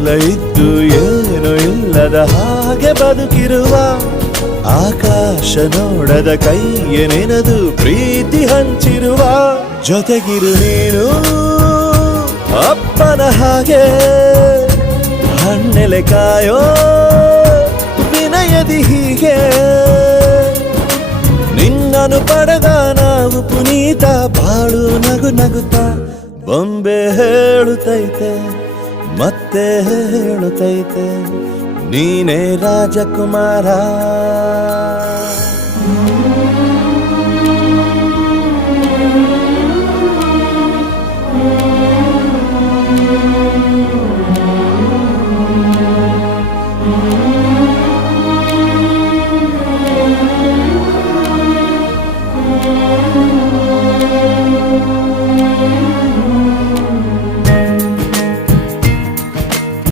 ಎಲ್ಲ ಇದ್ದು ಏನು ಇಲ್ಲದ ಹಾಗೆ ಬದುಕಿರುವ ಆಕಾಶ ನೋಡದ ಕೈಯ ನೆನೆದು ಪ್ರೀತಿ ಹಂಚಿರುವ ಜೊತೆಗಿರು ನೀನು ಅಪ್ಪನ ಹಾಗೆ ಹಣ್ಣೆಲೆ ಕಾಯೋ ವಿನಯದಿ ಹೀಗೆ ನಿನ್ನನು ಪಡೆದ ನಾವು ಪುನೀತ ಬಾಳು ನಗು ನಗುತ್ತಾ ಬೊಂಬೆ ಹೇಳುತ್ತೈತೆ ಮತ್ತೆ ಹೇಳುತ್ತೈತೆ ನೀನೇ ರಾಜಕುಮಾರ.